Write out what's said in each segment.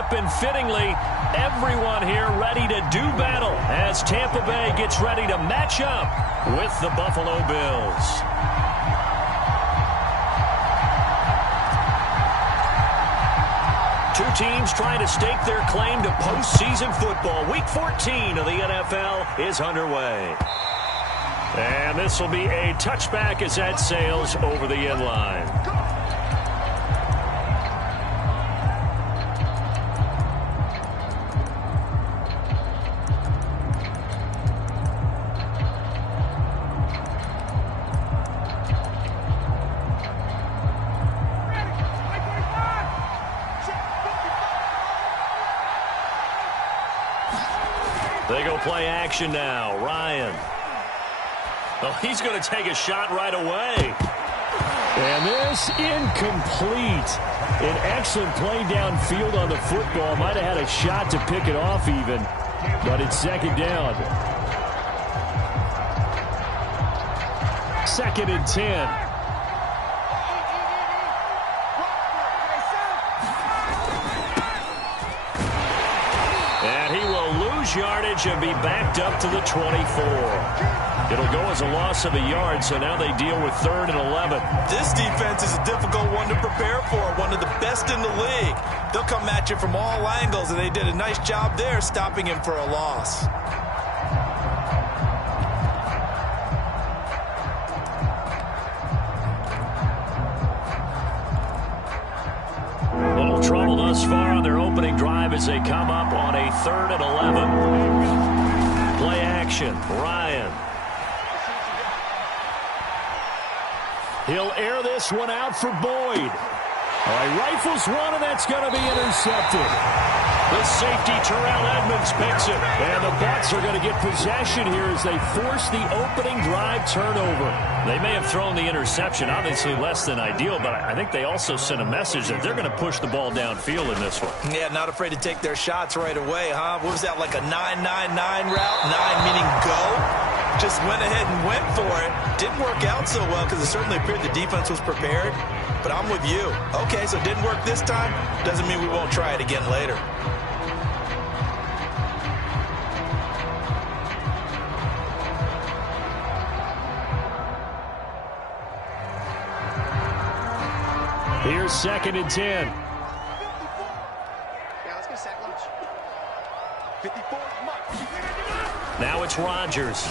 tip, and fittingly, everyone here ready to do battle as Tampa Bay gets ready to match up with the Buffalo Bills. Two teams trying to stake their claim to postseason football. Week 14 of the NFL is underway. And this will be a touchback as that sails over the end line. They go play action now. Ryan. Well, he's going to take a shot right away. And this incomplete. An excellent play downfield on the football. Might have had a shot to pick it off even. But it's second down. 2nd and 10. Yardage and be backed up to the 24. It'll go as a loss of a yard, so now they deal with 3rd and 11. This defense is a difficult one to prepare for, one of the best in the league. They'll come at you from all angles, and they did a nice job there stopping him for a loss. Little trouble thus far on their opening drive as they come up on a 3rd and 11. Play action. Ryan. He'll air this one out for Boyd. All right, rifles one, and that's going to be intercepted. The safety, Terrell Edmonds, picks it. And the Bucs are going to get possession here as they force the opening drive turnover. They may have thrown the interception, obviously less than ideal, but I think they also sent a message that they're going to push the ball downfield in this one. Yeah, not afraid to take their shots right away, huh? What was that, like a 9-9-9 route? 9 meaning go? Just went ahead and went for it. Didn't work out so well because it certainly appeared the defense was prepared. But I'm with you. Okay, so it didn't work this time. Doesn't mean we won't try it again later. Here's 2nd and 10. Yeah, let's get a sack lunch. 54. Now it's Rodgers.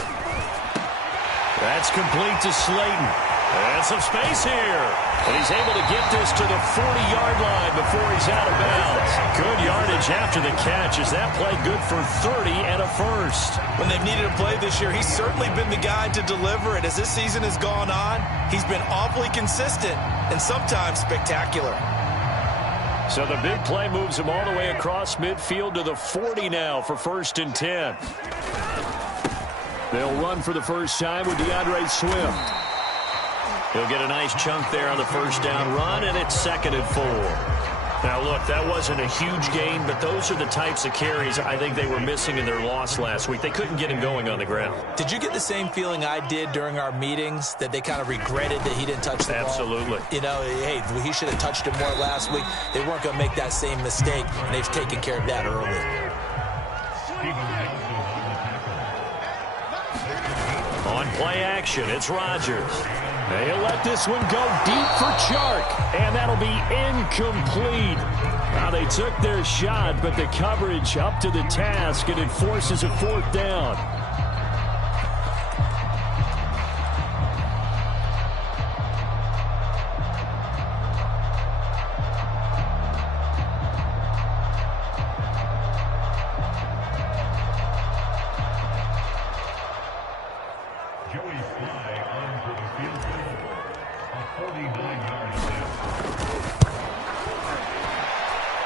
That's complete to Slayton. And some space here. And he's able to get this to the 40-yard line before he's out of bounds. Good yardage after the catch. Is that play good for 30 and a first? When they've needed a play this year, he's certainly been the guy to deliver it. As this season has gone on, he's been awfully consistent and sometimes spectacular. So the big play moves him all the way across midfield to the 40 now for 1st and 10. They'll run for the first time with DeAndre Swift. He'll get a nice chunk there on the first down run, and it's 2nd and 4. Now, look, that wasn't a huge gain, but those are the types of carries I think they were missing in their loss last week. They couldn't get him going on the ground. Did you get the same feeling I did during our meetings, that they kind of regretted that he didn't touch the ball? Absolutely. You know, hey, he should have touched him more last week. They weren't going to make that same mistake, and they've taken care of that early. On play action, it's Rodgers. They'll let this one go deep for Chark, and that'll be incomplete. Now, they took their shot, but the coverage up to the task, and it forces a 4th down.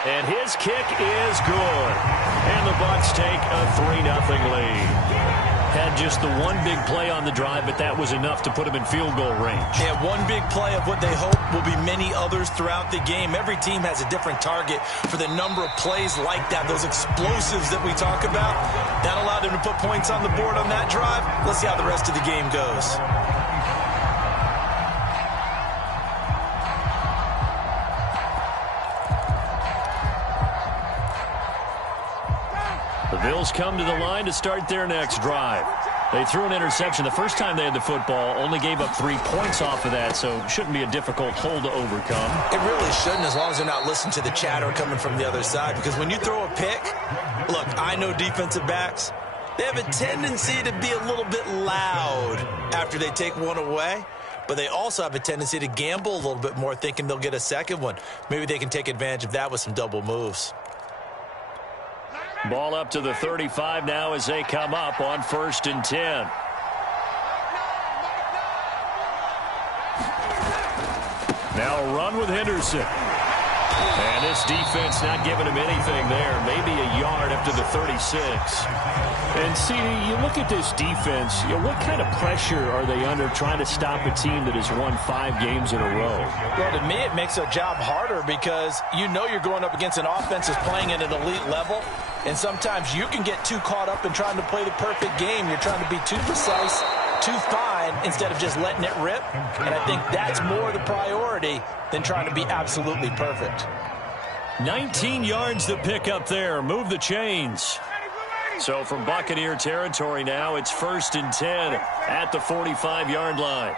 And his kick is good. And the Bucs take a 3-0 lead. Had just the one big play on the drive, but that was enough to put him in field goal range. Yeah, one big play of what they hope will be many others throughout the game. Every team has a different target for the number of plays like that, those explosives that we talk about. That allowed them to put points on the board on that drive. Let's see how the rest of the game goes. Bills come to the line to start their next drive. They threw an interception the first time they had the football, only gave up 3 points off of that, so it shouldn't be a difficult hole to overcome. It really shouldn't, as long as they're not listening to the chatter coming from the other side, because when you throw a pick, look, I know defensive backs, they have a tendency to be a little bit loud after they take one away, but they also have a tendency to gamble a little bit more, thinking they'll get a second one. Maybe they can take advantage of that with some double moves. Ball up to the 35 now as they come up on 1st and 10. Now a run with Henderson. And this defense not giving him anything there. Maybe a yard up to the 36. And, CD, you look at this defense, what kind of pressure are they under trying to stop a team that has won 5 games in a row? Well, to me, it makes their job harder because you know you're going up against an offense that's playing at an elite level. And sometimes you can get too caught up in trying to play the perfect game. You're trying to be too precise, too fine, instead of just letting it rip. And I think that's more the priority than trying to be absolutely perfect. 19 yards to pick up there. Move the chains. So from Buccaneer territory now, it's 1st and 10 at the 45-yard line.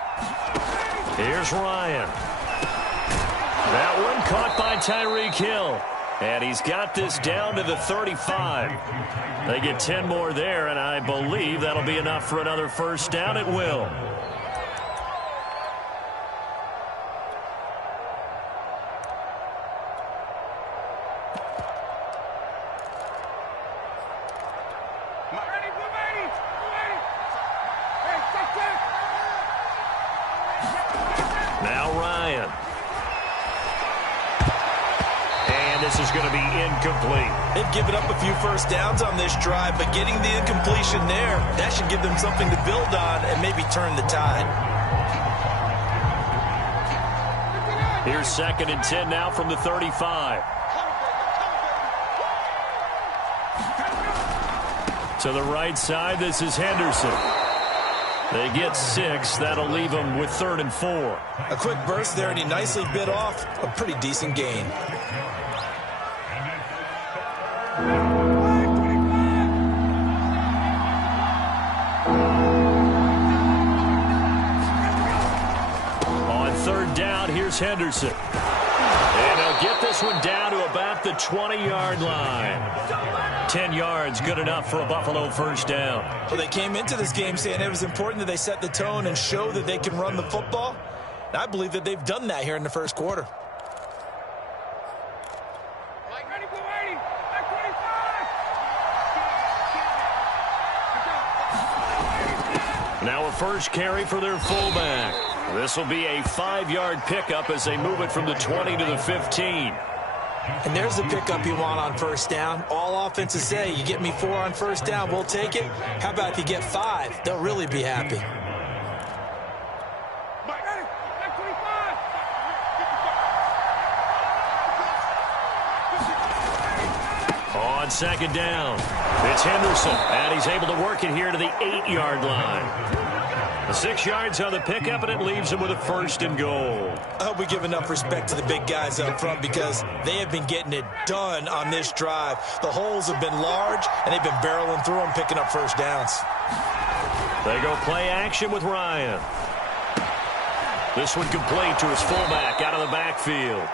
Here's Ryan. That one caught by Tyreek Hill. And he's got this down to the 35. They get 10 more there, and I believe that'll be enough for another first down. It will. Now Ryan. And this is going to be incomplete. They've given up a few first downs on this drive, but getting the incompletion there, that should give them something to build on and maybe turn the tide. Here's 2nd and 10 now from the 35. To the right side, this is Henderson. They get 6. That'll leave them with 3rd and 4. A quick burst there, and he nicely bit off a pretty decent gain. On 3rd down, here's Henderson. And they'll get this one down to about the 20-yard line. 10 yards, good enough for a Buffalo first down. Well, they came into this game saying it was important that they set the tone and show that they can run the football. And I believe that they've done that here in the first quarter. Now a first carry for their fullback. This will be a 5-yard pickup as they move it from the 20 to the 15. And there's the pickup you want on first down. All offenses say, you get me 4 on first down, we'll take it. How about if you get 5? They'll really be happy. On 2nd down, it's Henderson, and he's able to work it here to the 8-yard line. 6 yards on the pickup, and it leaves him with a 1st and goal. I hope we give enough respect to the big guys up front because they have been getting it done on this drive. The holes have been large, and they've been barreling through them, picking up first downs. They go play action with Ryan. This one complete to his fullback out of the backfield.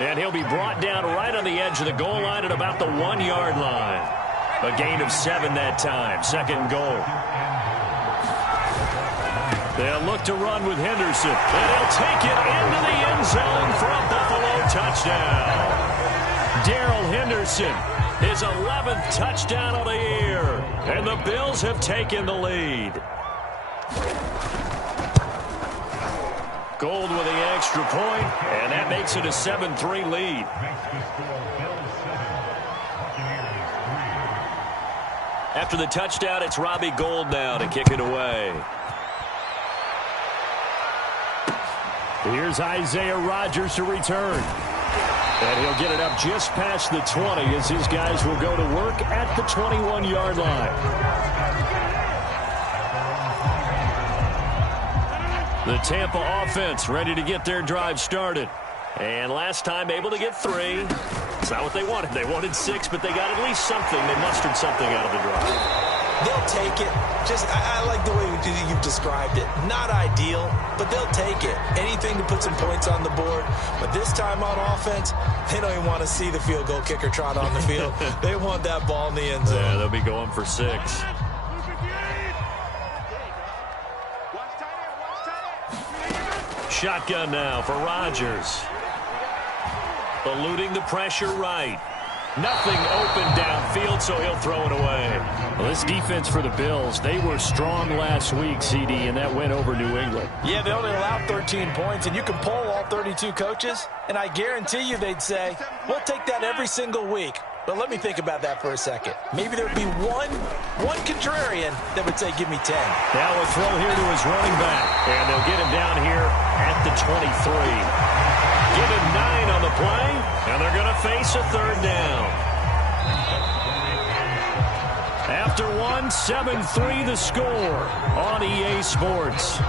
And he'll be brought down right on the edge of the goal line at about the 1-yard line. A gain of 7 that time, 2nd and goal. They'll look to run with Henderson, and he'll take it into the end zone for a Buffalo touchdown. Darrell Henderson, his 11th touchdown of the year, and the Bills have taken the lead. Gold with the extra point, and that makes it a 7-3 lead. After the touchdown, it's Robbie Gould now to kick it away. Here's Isaiah Rodgers to return. And he'll get it up just past the 20 as his guys will go to work at the 21-yard line. The Tampa offense ready to get their drive started. And last time able to get 3. It's not what they wanted. They wanted 6, but they got at least something. They mustered something out of the drive. They'll take it. I like the way you've described it. Not ideal, but they'll take it. Anything to put some points on the board. But this time on offense, they don't even want to see the field goal kicker trot on the field. They want that ball in the end zone. Yeah, they'll be going for 6. Shotgun now for Rodgers. Eluding the pressure right. Nothing open downfield, so he'll throw it away. Well, this defense for the Bills, they were strong last week, CD, and that went over New England. Yeah, they only allowed 13 points, and you can poll all 32 coaches, and I guarantee you they'd say, we'll take that every single week. But let me think about that for a second. Maybe there would be one contrarian that would say, give me 10. Now a throw here to his running back, and they'll get him down here at the 23. Give him 9 on the play, and they're going to face a 3rd down. After 1, 7-3 the score on EA Sports.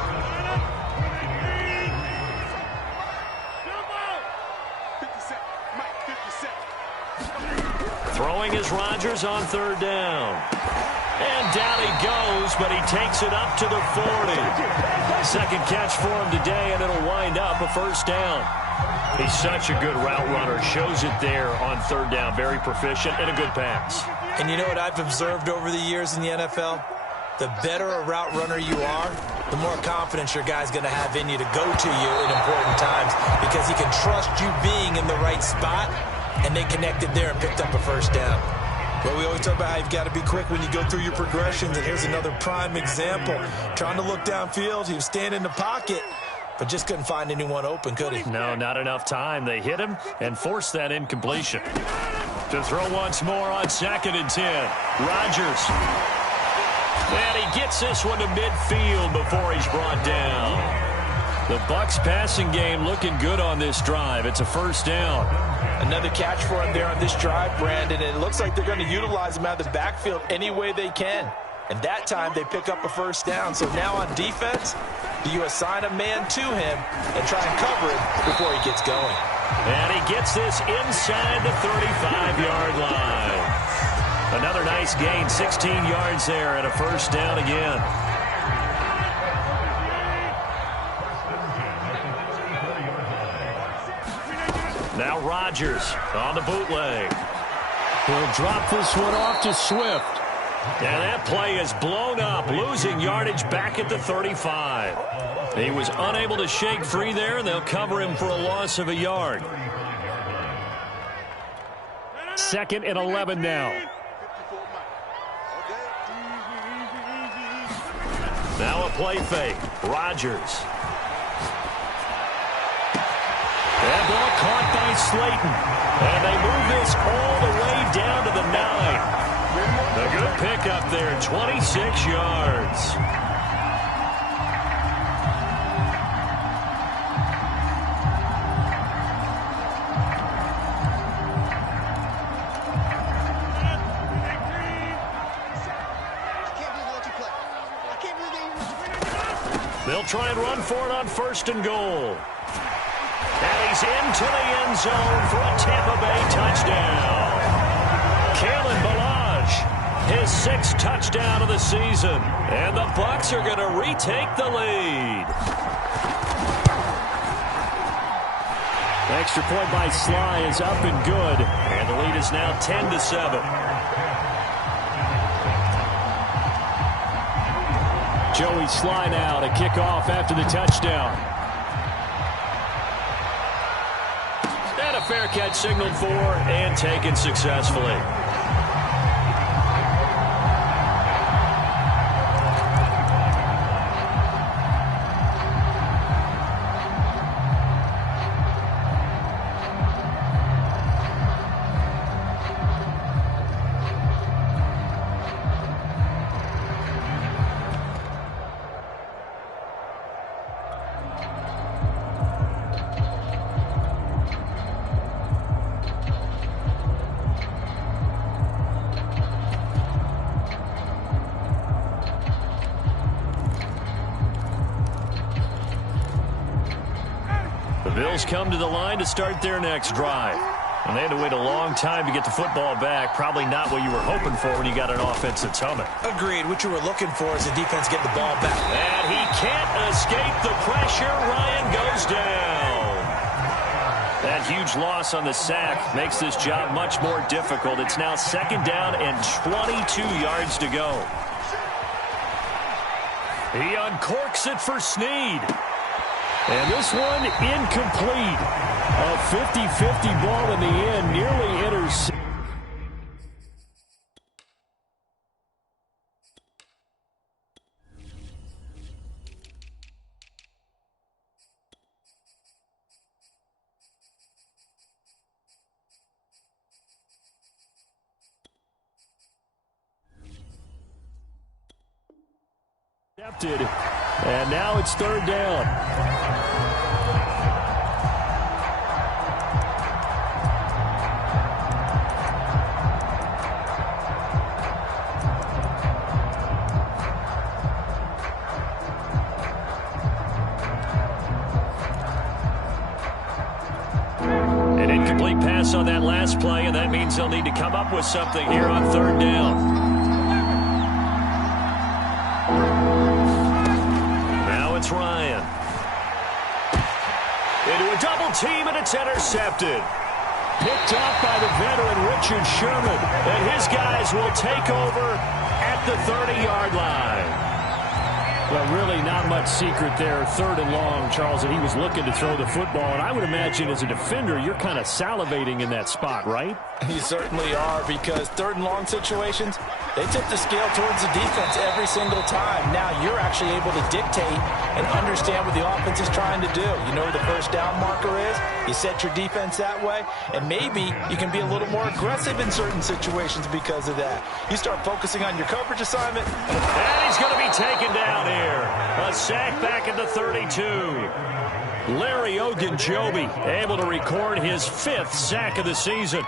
Throwing is Rodgers on 3rd down. And down he goes, but he takes it up to the 40. Second catch for him today, and it'll wind up a 1st down. He's such a good route runner. Shows it there on 3rd down. Very proficient and a good pass. And you know what I've observed over the years in the NFL? The better a route runner you are, the more confidence your guy's going to have in you to go to you in important times because he can trust you being in the right spot, and they connected there and picked up a 1st down. Well, we always talk about how you've got to be quick when you go through your progressions, and here's another prime example. Trying to look downfield, he was standing in the pocket, but just couldn't find anyone open, could he? No, not enough time. They hit him and forced that incompletion. To throw once more on 2nd and 10. Rodgers. And he gets this one to midfield before he's brought down. The Bucs passing game looking good on this drive. It's a 1st down. Another catch for him there on this drive, Brandon, and it looks like they're going to utilize him out of the backfield any way they can. And that time they pick up a 1st down. So now on defense, do you assign a man to him and try and cover it before he gets going? And he gets this inside the 35-yard line. Another nice gain, 16 yards there and a 1st down again. Now Rodgers on the bootleg. He'll drop this one off to Swift. And that play is blown up, losing yardage back at the 35. He was unable to shake free there, and they'll cover him for a loss of a yard. 2nd and 11 now. Now a play fake. Rodgers. That ball caught by Slayton. And they move this all the way down to the 9. A good pickup there, 26 yards. They'll try and run for it on 1st and goal. And he's into the end zone for a Tampa Bay touchdown. Kalen Ballage, his 6th touchdown of the season. And the Bucs are going to retake the lead. Extra point by Sly is up and good. And the lead is now 10-7. Joey Sly now to kick off after the touchdown. And a fair catch signaled for and taken successfully. The Bills come to the line to start their next drive. And they had to wait a long time to get the football back. Probably not what you were hoping for when you got an offense that's humming. Agreed. What you were looking for is the defense getting the ball back. And he can't escape the pressure. Ryan goes down. That huge loss on the sack makes this job much more difficult. It's now 2nd down and 22 yards to go. He uncorks it for Snead. And this one incomplete. A 50-50 ball in the end, nearly intercepted. And now it's 3rd down. An incomplete pass on that last play, and that means they'll need to come up with something here on 3rd down. It's Ryan. Into a double team, and it's intercepted. Picked off by the veteran Richard Sherman. And his guys will take over at the 30-yard line. Well, really not much secret there. 3rd and long, Charles, and he was looking to throw the football. And I would imagine as a defender, you're kind of salivating in that spot, right? You certainly are, because 3rd and long situations, they tip the scale towards the defense every single time. Now you're actually able to dictate and understand what the offense is trying to do. You know where the first down marker is. You set your defense that way, and maybe you can be a little more aggressive in certain situations because of that. You start focusing on your coverage assignment. And he's going to be taken down here. A sack back at the 32. Larry Ogunjobi able to record his 5th sack of the season.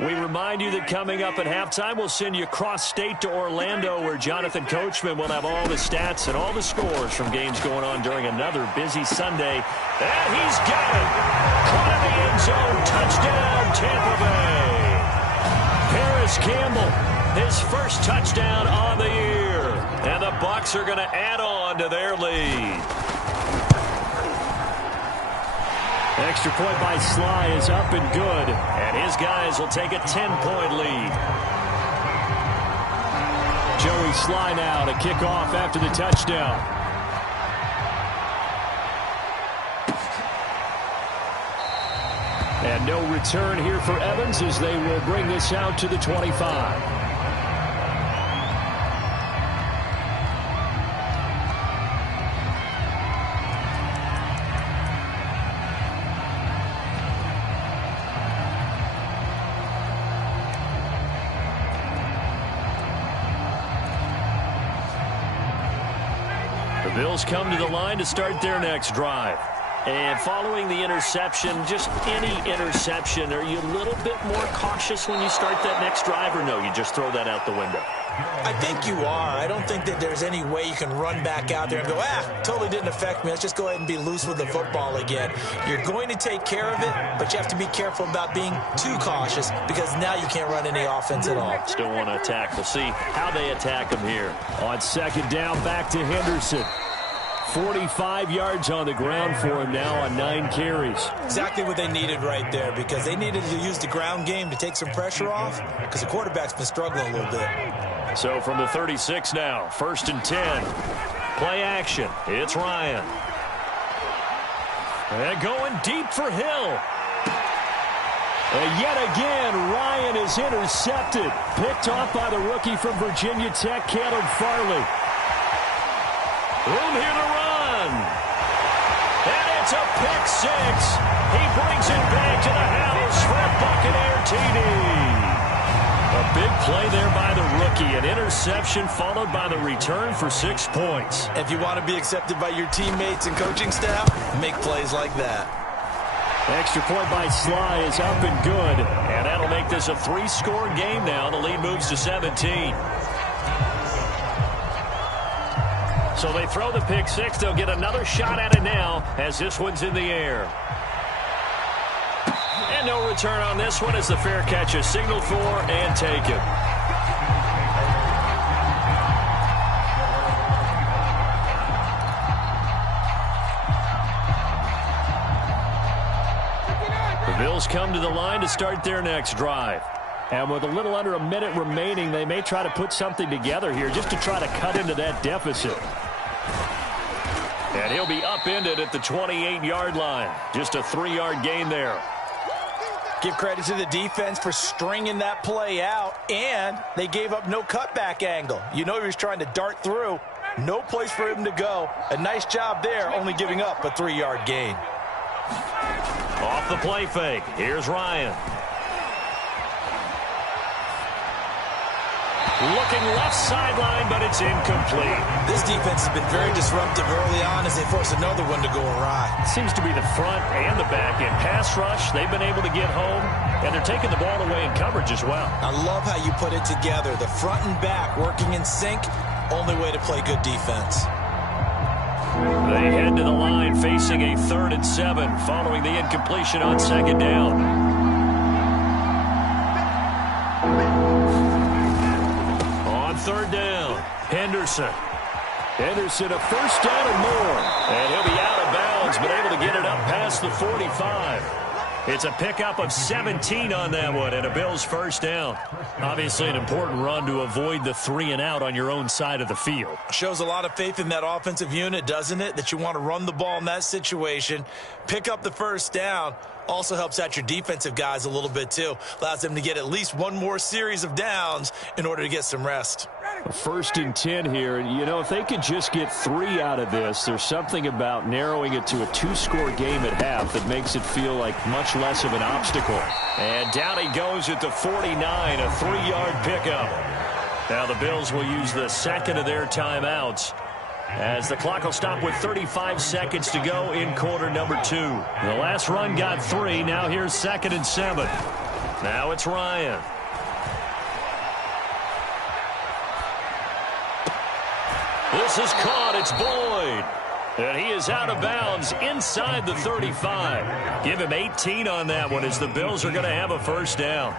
We remind you that coming up at halftime, we'll send you cross-state to Orlando, where Jonathan Coachman will have all the stats and all the scores from games going on during another busy Sunday. And he's got it. Caught in the end zone. Touchdown, Tampa Bay. Paris Campbell, his first touchdown on the year. And the Bucs are going to add on to their lead. Extra point by Sly is up and good. And his guys will take a 10-point lead. Joey Sly now to kick off after the touchdown. And no return here for Evans as they will bring this out to the 25. The Bills come to the line to start their next drive. And following the interception, just any interception, are you a little bit more cautious when you start that next drive, or no, you just throw that out the window? I think you are. I don't think that there's any way you can run back out there and go, totally didn't affect me. Let's just go ahead and be loose with the football again. You're going to take care of it, but you have to be careful about being too cautious, because now you can't run any offense at all. Still want to attack. We'll see how they attack them here. On 2nd down, back to Henderson. 45 yards on the ground for him now on 9 carries. Exactly what they needed right there, because they needed to use the ground game to take some pressure off, because the quarterback's been struggling a little bit. So from the 36 now, 1st and 10. Play action. It's Ryan. And going deep for Hill. And yet again, Ryan is intercepted. Picked off by the rookie from Virginia Tech, Caleb Farley. Room here to run. And it's a pick 6. He brings it back to the house for a Buccaneer TD. A big play there by the rookie. An interception followed by the return for 6 points. If you want to be accepted by your teammates and coaching staff, make plays like that. Extra point by Sly is up and good. And that'll make this a 3-score game now. The lead moves to 17. So they throw the pick six. They'll get another shot at it now as this one's in the air. And no return on this one as the fair catch is signaled for and taken. The Bills come to the line to start their next drive. And with a little under a minute remaining, they may try to put something together here just to try to cut into that deficit. And he'll be upended at the 28-yard line. Just a 3-yard gain there. Give credit to the defense for stringing that play out, and they gave up no cutback angle. You know he was trying to dart through. No place for him to go. A nice job there, only giving up a 3-yard gain. Off the play fake. Here's Ryan. Looking left sideline, but it's incomplete. This defense has been very disruptive early on as they force another one to go awry. Seems to be the front and the back end. Pass rush, they've been able to get home, and they're taking the ball away in coverage as well. I love how you put it together. The front and back working in sync, only way to play good defense. They head to the line facing a 3rd and 7 following the incompletion on 2nd down. On 3rd down, Henderson. Henderson a first down or more. And he'll be out of bounds, but able to get it up past the 45. It's a pickup of 17 on that one and a Bills first down. Obviously an important run to avoid the 3 and out on your own side of the field. Shows a lot of faith in that offensive unit, doesn't it? That you want to run the ball in that situation. Pick up the first down. Also helps out your defensive guys a little bit too. Allows them to get at least one more series of downs in order to get some rest. 1st and 10 here. You know, if they could just get 3 out of this, there's something about narrowing it to a 2-score game at half that makes it feel like much less of an obstacle. And down he goes at the 49, a 3-yard pickup. Now the Bills will use the second of their timeouts as the clock will stop with 35 seconds to go in quarter number 2. The last run got 3. Now here's 2nd and 7. Now it's Ryan. This is caught. It's Boyd. And he is out of bounds inside the 35. Give him 18 on that one as the Bills are going to have a first down.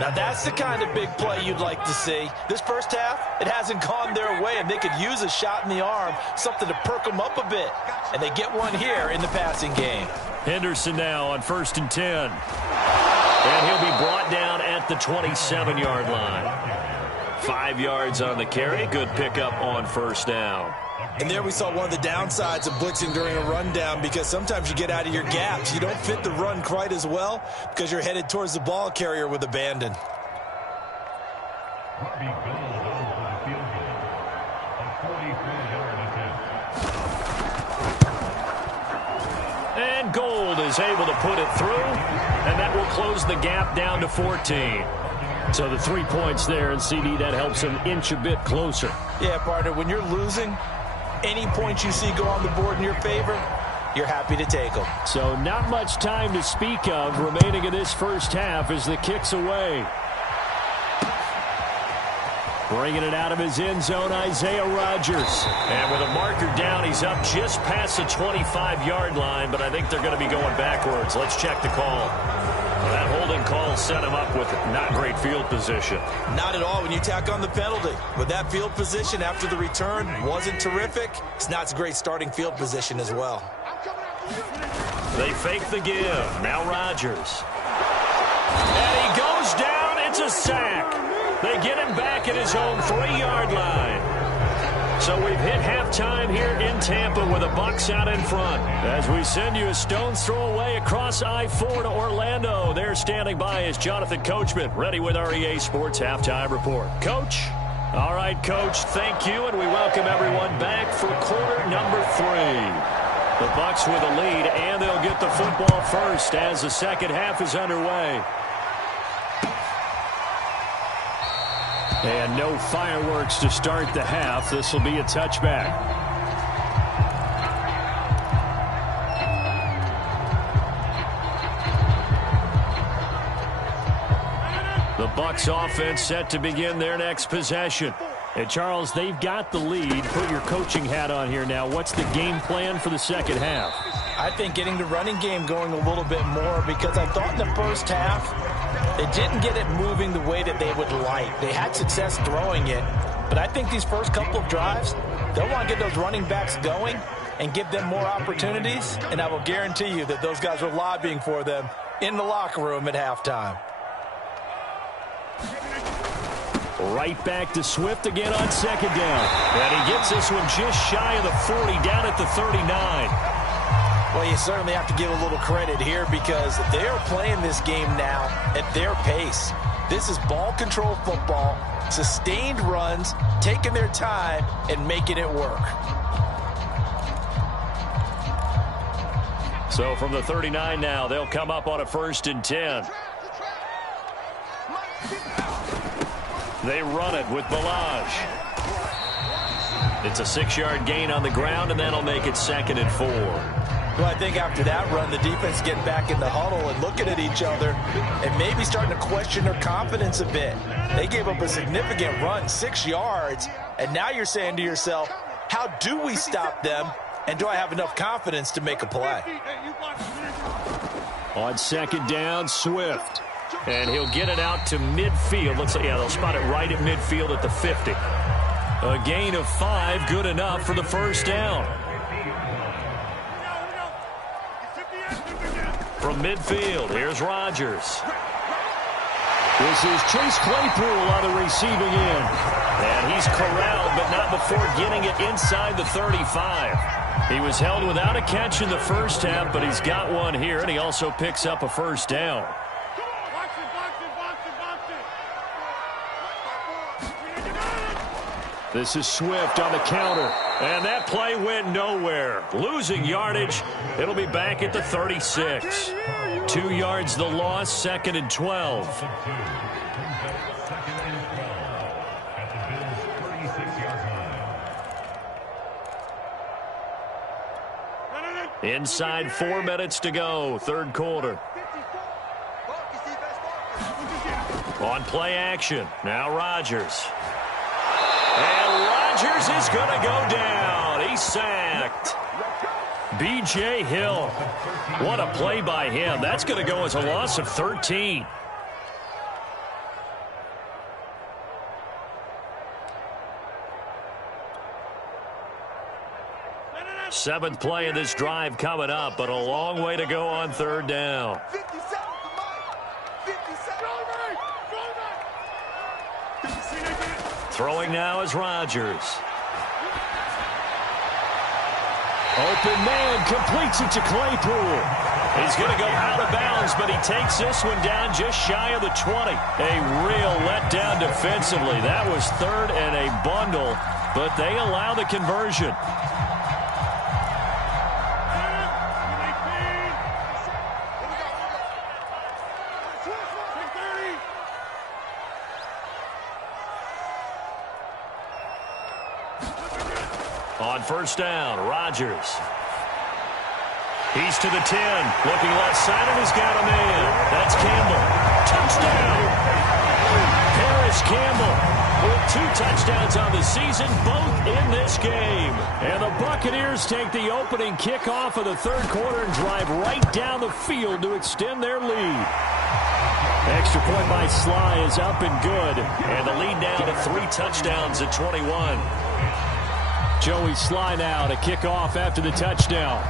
Now that's the kind of big play you'd like to see. This first half, it hasn't gone their way, and they could use a shot in the arm, something to perk them up a bit. And they get one here in the passing game. Henderson now on 1st and 10. And he'll be brought down at the 27-yard line. 5 yards on the carry. Good pickup on first down. And there we saw one of the downsides of blitzing during a rundown, because sometimes you get out of your gaps. You don't fit the run quite as well because you're headed towards the ball carrier with abandon. And Gold is able to put it through, and that will close the gap down to 14. So the 3 points there, and CD, that helps them inch a bit closer. Yeah, partner, when you're losing, any points you see go on the board in your favor, you're happy to take them. So not much time to speak of remaining in this first half as the kick's away. Bringing it out of his end zone, Isaiah Rodgers. And with a marker down, he's up just past the 25-yard line, but I think they're going to be going backwards. Let's check the call. Well, that holding call set him up with not great field position. Not at all when you tack on the penalty. With that field position after the return wasn't terrific. It's not a great starting field position as well. They fake the give. Now Rodgers. And he goes down. It's a sack. They get him back at his own 3-yard line. So we've hit halftime here in Tampa with the Bucs out in front. As we send you a stone's throw away across I-4 to Orlando. There standing by is Jonathan Coachman, ready with our EA Sports Halftime Report. Coach? All right, Coach, thank you, and we welcome everyone back for quarter number 3. The Bucs with a lead, and they'll get the football first as the second half is underway. And no fireworks to start the half. This will be a touchback. Bucs offense set to begin their next possession. And Charles, they've got the lead. Put your coaching hat on here now. What's the game plan for the second half? I think getting the running game going a little bit more, because I thought in the first half they didn't get it moving the way that they would like. They had success throwing it, but I think these first couple of drives, they'll want to get those running backs going and give them more opportunities, and I will guarantee you that those guys are lobbying for them in the locker room at halftime. Right back to Swift again on second down. And he gets this one just shy of the 40, down at the 39. Well, you certainly have to give a little credit here, because they are playing this game now at their pace. This is ball control football, sustained runs, taking their time and making it work. So from the 39 now, they'll come up on a 1st and 10. They run it with Balaj. It's a 6-yard gain on the ground, and that'll make it 2nd and 4. Well, I think after that run, the defense getting back in the huddle and looking at each other and maybe starting to question their confidence a bit. They gave up a significant run, 6 yards, and now you're saying to yourself, how do we stop them, and do I have enough confidence to make a play? On second down, Swift. And he'll get it out to midfield. Looks like, yeah, they'll spot it right at midfield at the 50. A gain of 5, good enough for the first down. From midfield, here's Rodgers. This is Chase Claypool on the receiving end. And he's corralled, but not before getting it inside the 35. He was held without a catch in the first half, but he's got one here, and he also picks up a first down. This is Swift on the counter, and that play went nowhere. Losing yardage. It'll be back at the 36. 2 yards the loss, 2nd and 12. Inside 4 minutes to go, 3rd quarter. On play action, now Rodgers. And Rodgers is going to go down. He's sacked. B.J. Hill. What a play by him. That's going to go as a loss of 13. Seventh play of this drive coming up, but a long way to go on 3rd down. Throwing now is Rodgers. Open man, completes it to Claypool. He's going to go out of bounds, but he takes this one down just shy of the 20. A real letdown defensively. That was 3rd and a bundle, but they allow the conversion. On 1st down, Rodgers. He's to the 10. Looking left side, and he's got a man. That's Campbell. Touchdown! Paris Campbell with 2 touchdowns on the season, both in this game. And the Buccaneers take the opening kickoff of the 3rd quarter and drive right down the field to extend their lead. Extra point by Sly is up and good. And the lead now to 3 touchdowns at 21. Joey Sly now to kick off after the touchdown.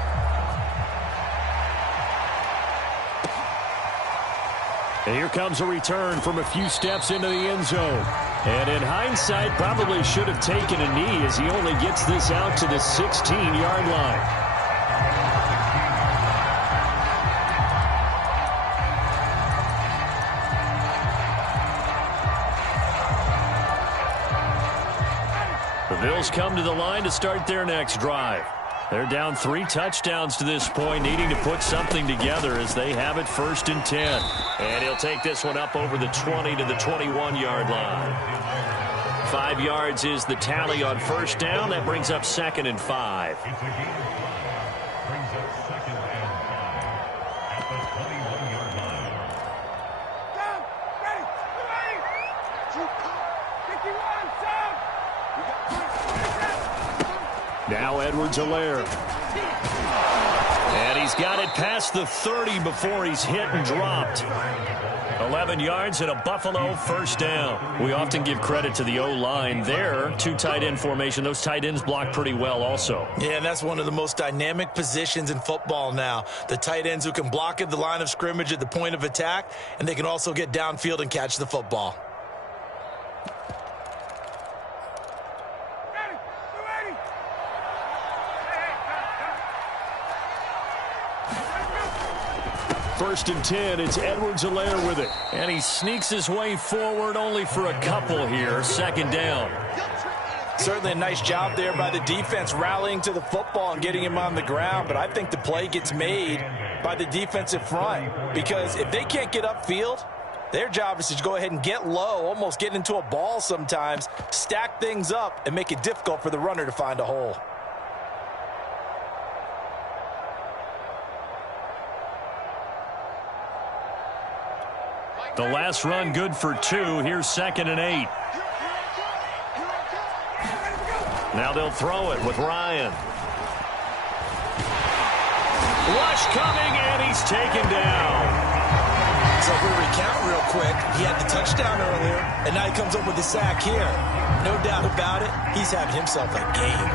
And here comes a return from a few steps into the end zone. And in hindsight, probably should have taken a knee as he only gets this out to the 16-yard line. The Bills come to the line to start their next drive. They're down 3 touchdowns to this point, needing to put something together as they have it 1st and 10. And he'll take this one up over the 20 to the 21-yard line. 5 yards is the tally on 1st down. That brings up 2nd and 5. Now Edwards-Helaire. And he's got it past the 30 before he's hit and dropped. 11 yards and a Buffalo first down. We often give credit to the O-line there. Two tight end formation. Those tight ends block pretty well also. Yeah, and that's one of the most dynamic positions in football now. The tight ends who can block at the line of scrimmage at the point of attack, and they can also get downfield and catch the football. First and 10, it's Edwards-Helaire with it. And he sneaks his way forward only for a couple here. Second down. Certainly a nice job there by the defense rallying to the football and getting him on the ground. But I think the play gets made by the defensive front. Because if they can't get upfield, their job is to go ahead and get low, almost get into a ball sometimes, stack things up, and make it difficult for the runner to find a hole. The last run good for 2. Here's 2nd and 8. Now they'll throw it with Ryan. Rush coming, and he's taken down. So if we recount real quick, he had the touchdown earlier, and now he comes up with the sack here. No doubt about it, he's having himself a game.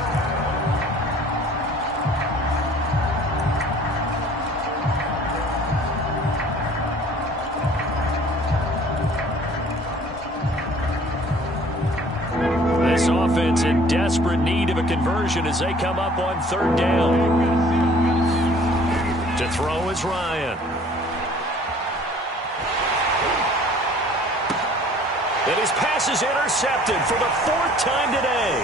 This offense in desperate need of a conversion as they come up on 3rd down. To throw is Ryan. And his pass is intercepted for the 4th time today.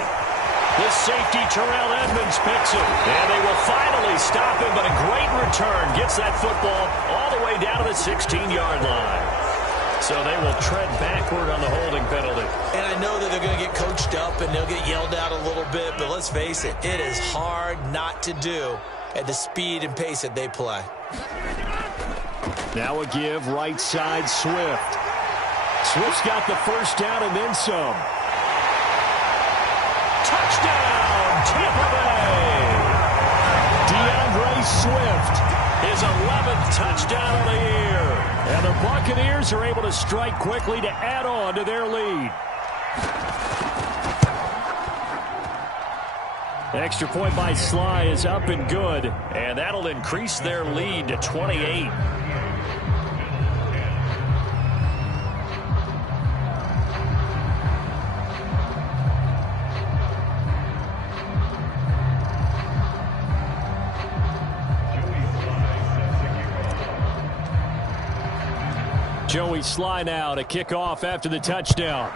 The safety, Terrell Edmonds, picks it. And they will finally stop him, but a great return gets that football all the way down to the 16-yard line. So they will tread backward on the holding penalty. And I know that they're going to get coached up and they'll get yelled at a little bit, but let's face it, it is hard not to do at the speed and pace that they play. Now a give right side Swift. Swift's got the first down and then some. Touchdown, Tampa Bay! DeAndre Swift. His 11th touchdown of the year. And the Buccaneers are able to strike quickly to add on to their lead. Extra point by Sly is up and good. And that'll increase their lead to 28. Joey Sly now to kick off after the touchdown.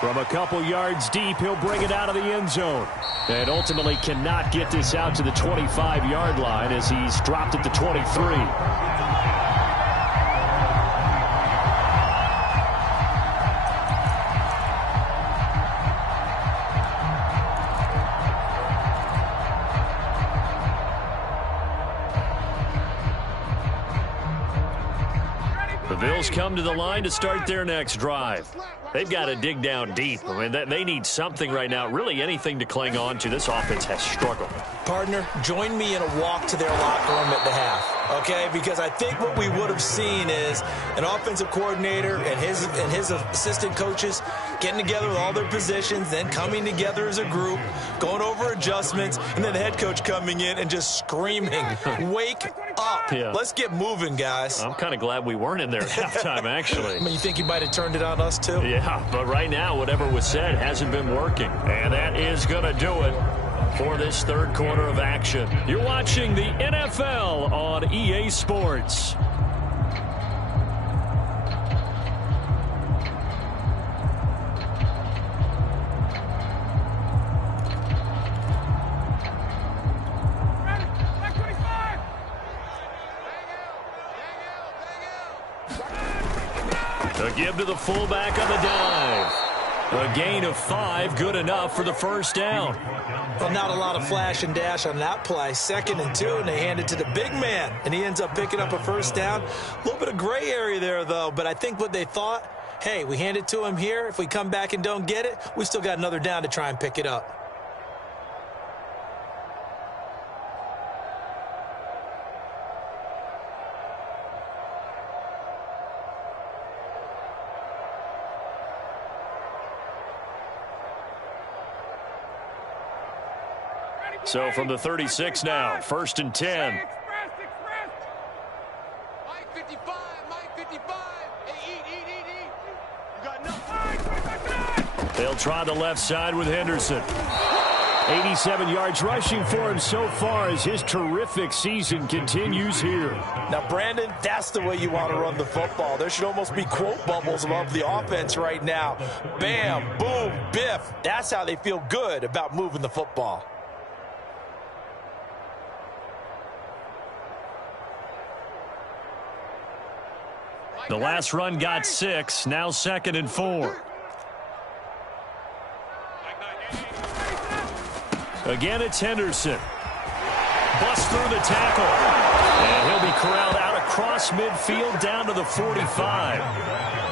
From a couple yards deep, he'll bring it out of the end zone. And ultimately cannot get this out to the 25-yard line as he's dropped at the 23. The Bills come to the line to start their next drive. They've got to dig down deep. I mean, they need something right now, really anything to cling on to. This offense has struggled. Partner, join me in a walk to their locker room at the half, okay? Because I think what we would have seen is an offensive coordinator and his assistant coaches getting together with all their positions, then coming together as a group, going over adjustments, and then the head coach coming in and just screaming, wake up. Yeah. Let's get moving, guys. I'm kind of glad we weren't in there at halftime, actually. I mean, you think he might have turned it on us, too? Yeah, but right now, whatever was said hasn't been working. And that is going to do it for this third quarter of action. You're watching the NFL on EA Sports. A give to the fullback on the dive. A gain of 5, good enough for the first down. Well, not a lot of flash and dash on that play. 2nd and 2, and they hand it to the big man, and he ends up picking up a first down. A little bit of gray area there, though, but I think what they thought hey, we hand it to him here. If we come back and don't get it, we still got another down to try and pick it up. So from the 36 now, 1st and 10. Mike 55, Mike 55. Hey, eat. You got enough. They'll try the left side with Henderson. 87 yards rushing for him so far as his terrific season continues here. Now, Brandon, that's the way you want to run the football. There should almost be quote bubbles above the offense right now. Bam, boom, biff. That's how they feel good about moving the football. The last run got 6, now 2nd and 4. Again, it's Henderson. Busts through the tackle. And he'll be corralled out across midfield down to the 45.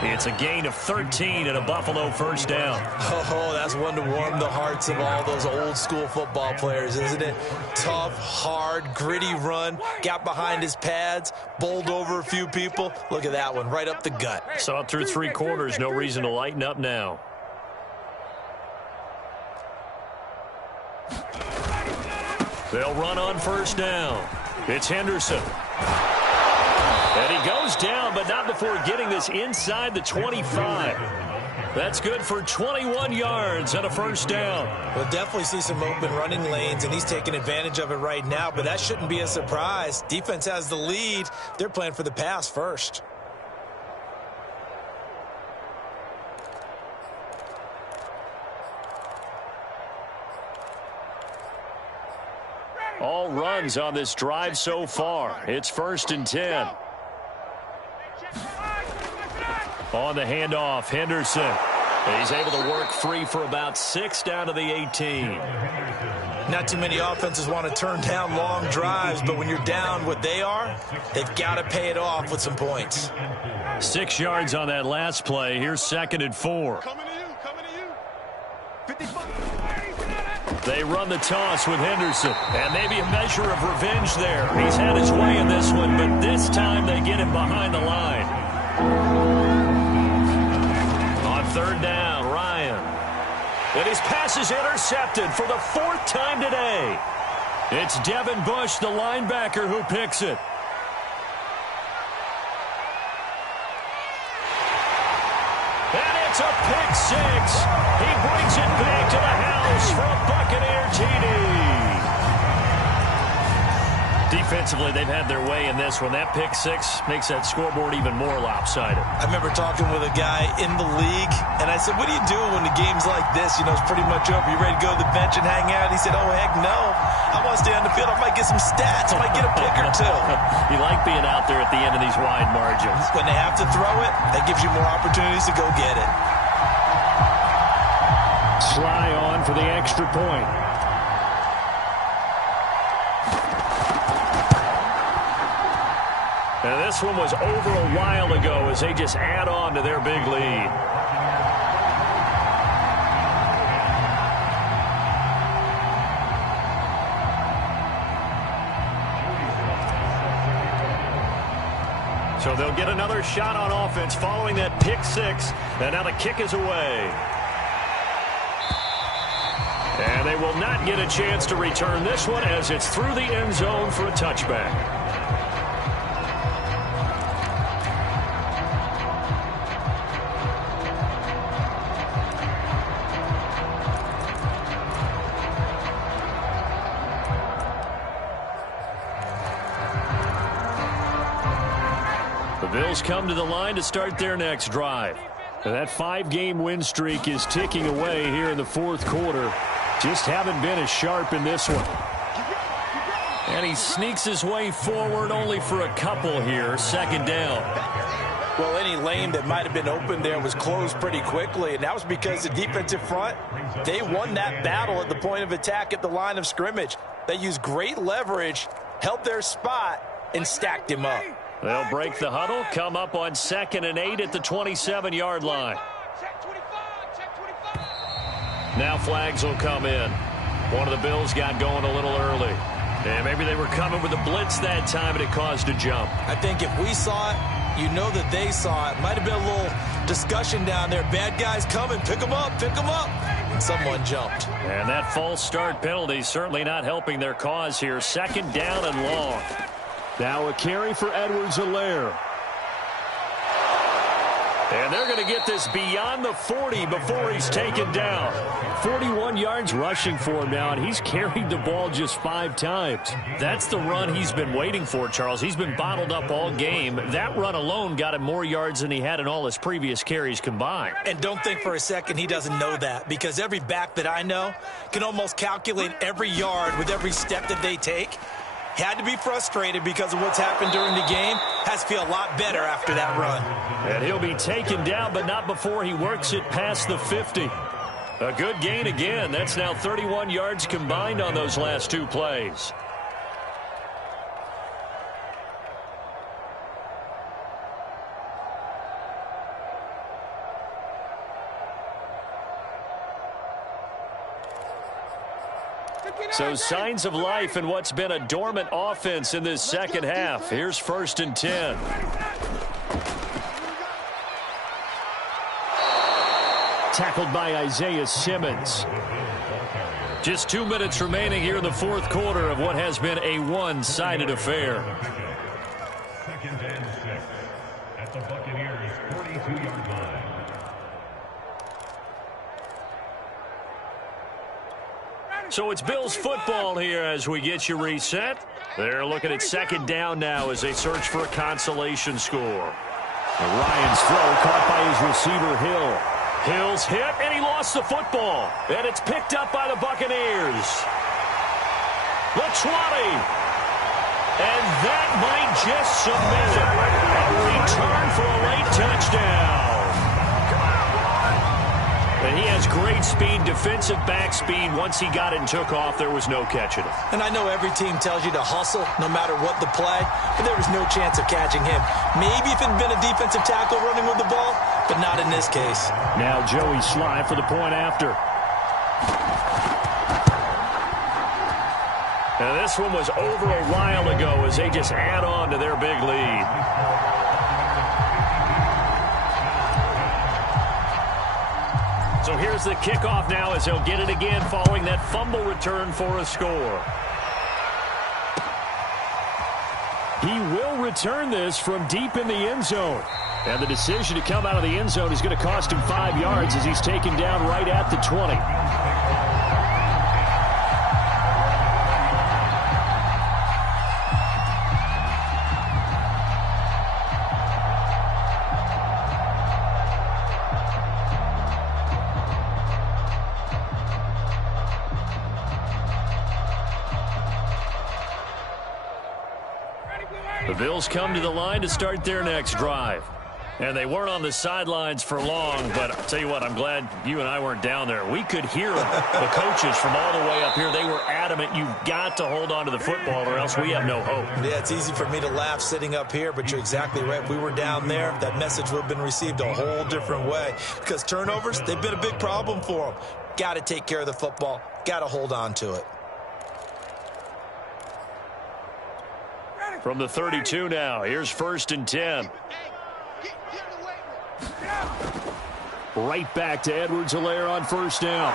It's a gain of 13 and a Buffalo first down. Oh, that's one to warm the hearts of all those old school football players, isn't it? Tough, hard, gritty run. Got behind his pads, bowled over a few people. Look at that one, right up the gut. Saw through 3 quarters, no reason to lighten up now. They'll run on first down. It's Henderson. And he goes down, but not before getting this inside the 25. That's good for 21 yards and a first down. We'll definitely see some open running lanes, and he's taking advantage of it right now, but that shouldn't be a surprise. Defense has the lead. They're playing for the pass first. All runs on this drive so far. It's 1st and 10. On the handoff, Henderson. He's able to work free for about 6 down to the 18. Not too many offenses want to turn down long drives, but when you're down what they are, they've got to pay it off with some points. 6 yards on that last play. Here's 2nd and 4. Coming to you. 55. They run the toss with Henderson, and maybe a measure of revenge there. He's had his way in this one, but this time they get him behind the line. On 3rd down, Ryan. And his pass is intercepted for the 4th time today. It's Devin Bush, the linebacker, who picks it. And it's a pick 6. He brings it back to the house for a Buccaneer TD. Defensively, they've had their way in this one. That pick 6 makes that scoreboard even more lopsided. I remember talking with a guy in the league, and I said, what do you do when the game's like this? You know, it's pretty much over. You ready to go to the bench and hang out? He said, oh, heck no. I want to stay on the field. I might get some stats. I might get a pick or 2. You like being out there at the end of these wide margins. When they have to throw it, that gives you more opportunities to go get it. Sly on for the extra point. And this one was over a while ago as they just add on to their big lead. So they'll get another shot on offense following that pick 6. And now the kick is away. And they will not get a chance to return this one as it's through the end zone for a touchback. The Bills come to the line to start their next drive. And that 5-game win streak is ticking away here in the 4th quarter. Just haven't been as sharp in this one. And he sneaks his way forward only for a couple here. 2nd down. Well, any lane that might have been open there was closed pretty quickly, and that was because the defensive front, they won that battle at the point of attack at the line of scrimmage. They used great leverage, held their spot, and stacked him up. They'll break the huddle, come up on 2nd and 8 at the 27-yard line. Now flags will come in. One of the Bills got going a little early. And maybe they were coming with a blitz that time and it caused a jump. I think if we saw it, you know that they saw it. Might have been a little discussion down there. Bad guys coming. Pick them up. Pick them up. And someone jumped. And that false start penalty certainly not helping their cause here. 2nd down and long. Now a carry for Edwards-Helaire. And they're going to get this beyond the 40 before he's taken down. 41 yards rushing for him now, and he's carried the ball just 5 times. That's the run he's been waiting for, Charles. He's been bottled up all game. That run alone got him more yards than he had in all his previous carries combined. And don't think for a second he doesn't know that, because every back that I know can almost calculate every yard with every step that they take. Had to be frustrated because of what's happened during the game. Has to feel a lot better after that run. And he'll be taken down, but not before he works it past the 50. A good gain again. That's now 31 yards combined on those last 2 plays. So signs of life in what's been a dormant offense in this second half. Here's 1st and 10. Tackled by Isaiah Simmons. Just 2 minutes remaining here in the 4th quarter of what has been a one-sided affair. 2nd and 6 at the Buccaneers' 42-yard line. So it's Bills football here as we get you reset. They're looking at 2nd down now as they search for a consolation score. And Ryan's throw caught by his receiver, Hill. Hill's hit, and he lost the football. And it's picked up by the Buccaneers. The 20. And that might just submit it. A return for a late touchdown. And he has great speed, defensive back speed. Once he got it and took off, there was no catching him. And I know every team tells you to hustle no matter what the play, but there was no chance of catching him. Maybe if it had been a defensive tackle running with the ball, but not in this case. Now Joey Sly for the point after. Now this one was over a while ago as they just add on to their big lead. So here's the kickoff now as they'll get it again following that fumble return for a score. He will return this from deep in the end zone. And the decision to come out of the end zone is going to cost him 5 yards as he's taken down right at the 20. The Bills come to the line to start their next drive. And they weren't on the sidelines for long, but I'll tell you what, I'm glad you and I weren't down there. We could hear the coaches from all the way up here. They were adamant, you've got to hold on to the football or else we have no hope. Yeah, it's easy for me to laugh sitting up here, but you're exactly right. If we were down there, that message would have been received a whole different way. Because turnovers, they've been a big problem for them. Got to take care of the football. Got to hold on to it. From the 32 now, here's 1st and 10. Right back to Edwards-Helaire on 1st down.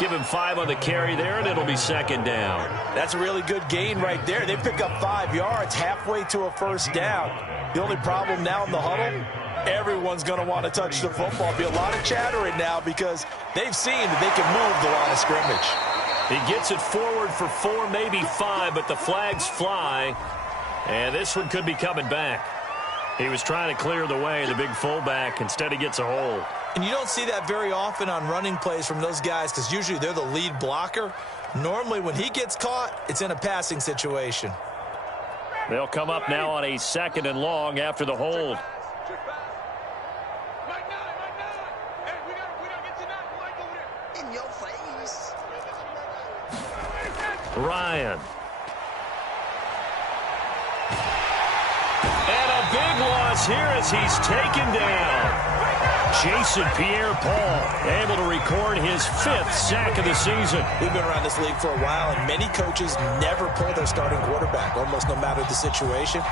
Give him 5 on the carry there, and it'll be 2nd down. That's a really good gain right there. They pick up 5 yards halfway to a 1st down. The only problem now in the huddle, everyone's going to want to touch the football. Be a lot of chattering now because they've seen that they can move the line of scrimmage. He gets it forward for 4, maybe 5, but the flags fly. And this one could be coming back. He was trying to clear the way, the big fullback. Instead, he gets a hold. And you don't see that very often on running plays from those guys because usually they're the lead blocker. Normally, when he gets caught, it's in a passing situation. They'll come up now on a 2nd and long after the hold. In your face. Ryan. across here as he's taken down. Jason Pierre-Paul able to record his 5th sack of the season. We've been around this league for a while, and many coaches never pull their starting quarterback, almost no matter the situation.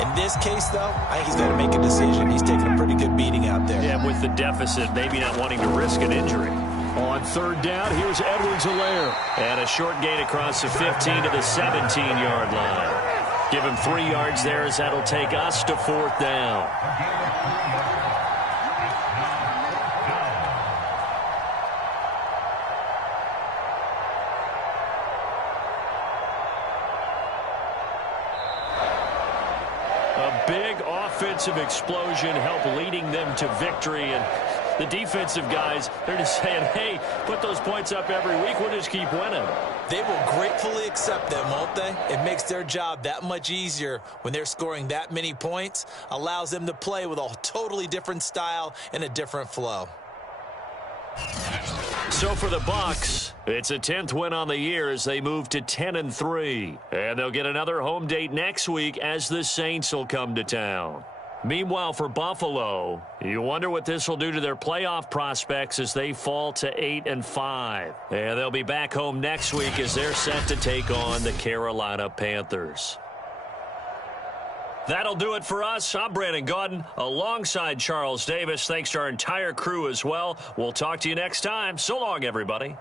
In this case, though, I think he's got to make a decision. He's taking a pretty good beating out there. Yeah, with the deficit, maybe not wanting to risk an injury. On 3rd down, here's Edwards-Helaire. And a short gain across the 15 to the 17-yard line. Give him 3 yards there as that'll take us to 4th down. A big offensive explosion helped leading them to victory, and the defensive guys, they're just saying, hey, put those points up every week, we'll just keep winning. They will gratefully accept them, won't they? It makes their job that much easier when they're scoring that many points, allows them to play with a totally different style and a different flow. So for the Bucs, it's a 10th win on the year as they move to 10-3. And they'll get another home date next week as the Saints will come to town. Meanwhile, for Buffalo, you wonder what this will do to their playoff prospects as they fall to 8-5. And they'll be back home next week as they're set to take on the Carolina Panthers. That'll do it for us. I'm Brandon Gaudin alongside Charles Davis. Thanks to our entire crew as well. We'll talk to you next time. So long, everybody.